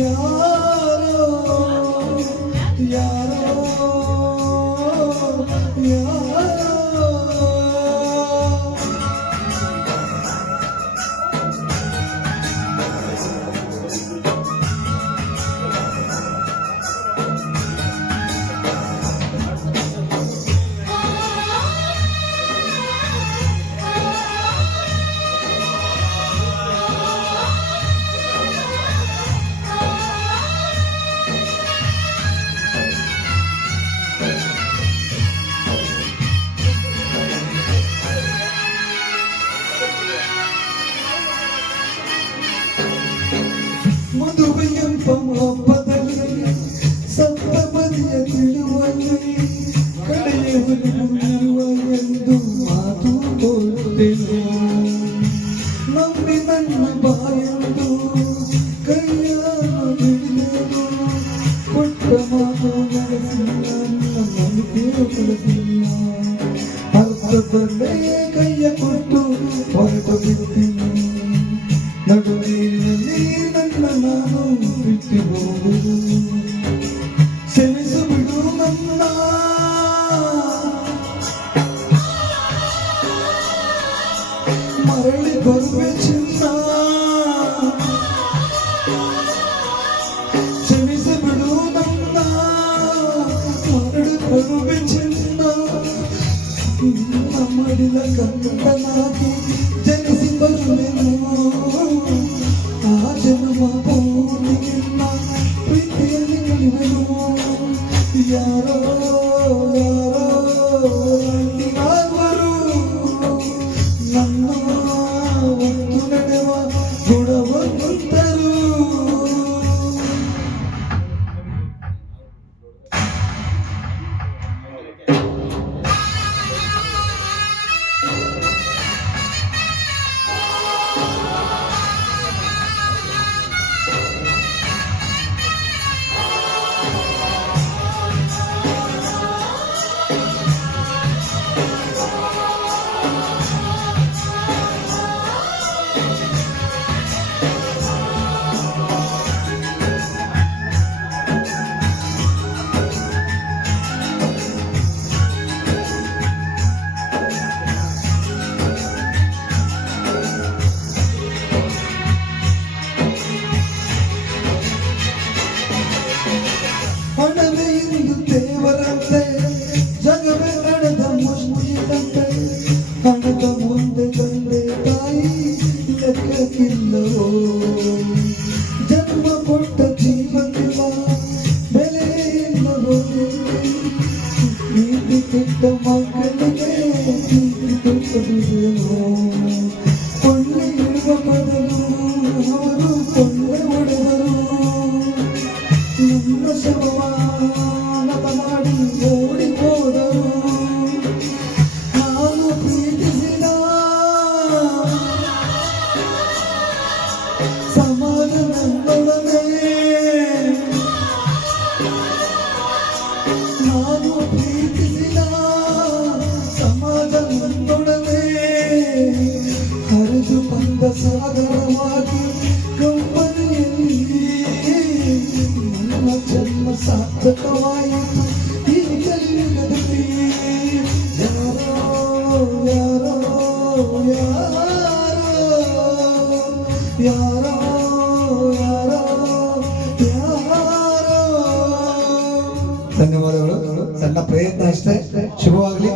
ಯಾರೋ ಯಾರೋ ಯಾರೋ ಮದುವೆಯೆಂಬ ಹಬ್ಬದಲ್ಲಿ ಸಪ್ತಪದಿಯ ತಿಳುವಲ್ಲಿ ಕಡೆಯವರಿರುವ ಎಂದು ಮಾತು ಕೊಡುತ್ತೇನೆ ನಂಬಿ ನನ್ನ ಬಾಯೆಂದು ಕೈಯ ಹಿಡಿದೆನು ಕೊಟ್ಟ ಮಾತು ನಡೆಸಿಲ್ಲ ನಂಬಿಕೆ ಬೆಳೆಸಿಲ್ಲ ಅರ್ಥದಲ್ಲೇ ಕೈಯ ಕೊಟ್ಟು ಹೊರಟು ಬಿಡ್ತೀನಿ ನಡುವಿನಲ್ಲಿ ನನ್ನ ನಾನು ಬಿಟ್ಟು ಹೋಗುವುದು ಕ್ಷಮಿಸು ಬಿಡು ನನ್ನ ಮರಳಿ ಬರುವೆ ಚಿನ್ನ ಕ್ಷಮಿಸು ಬಿಡು ನನ್ನ ಮರಳಿ ಬರುವೆ ಚಿನ್ನ ಮಡಿಲ ಕಂದನಾಗಿ ಜನಿಸಿ ಬರುವೆನು ಆ ಜನ್ಮ ಪೂರ್ಣಿಗೆನ್ನ ಪ್ರೀತಿಯಲ್ಲಿ ಕಲಿವೆನು ಯಾರೋ ಯಾರೋ ಅಂಟಿಗಾಗುವರು ನನ್ನ ಒಂದು ನಡೆವ ಗುಣವಂತರು ಹಣವೇ ಇಂದು ದೇವರಂತೆ ಜಗವೇ ನಡೆದ ಮುಷ್ಟಿಯಂತೆ ಹಣದ ಮುಂದೆ ತಂದೆ ತಾಯಿ ಲೆಕ್ಕಕ್ಕಿಲ್ಲವೋ ಜನ್ಮ ಕೊಟ್ಟ ಜೀವನಿಲ್ಲ ಬೆಲೆ ಇಲ್ಲವೋ ನೀತಿ ಕೆಟ್ಟ ಮಕ್ಕಳಿಗೆ ನೀತಿ ಕೊಟ್ಟ ಬಿಡುವೋ ಕೊಳ್ಳೆ ಇಡುವ ಬದಲು ಅವರು ಕೊಳ್ಳೆ ಹೊಡೆದರು ನಿಮ್ಮ ಶವಮಾನದ ಮಾಡಿ ಓಡಿ ಹೋದರು ನಾನು ಪ್ರೀತಿಸಿದ ಸಮಾಜ ನನ್ನೊಡನೆ ನಾನು ಪ್ರೀತಿಸಿದ ಸಮಾಜ ನನ್ನೊಡನೆ ಹರಿದು ಬಂದ ಸಾಗರವಾಗಿ ಕಂಪನಿಯಲ್ಲಿ ನನ್ನ ಜನ್ಮ ಸಾರ್ಥಕವಾಯಿತು ಈ ಕಲಿಯುಗದಲ್ಲಿ ಯಾರೋ ಯಾರೋ ಯಾರೋ ಯಾರೋ ಯಾರೋ ಯಾರೋ ಧನ್ಯವಾದಗಳು ಸಣ್ಣ ಪ್ರಯತ್ನ ಅಷ್ಟೇ ಶುಭವಾಗಲಿ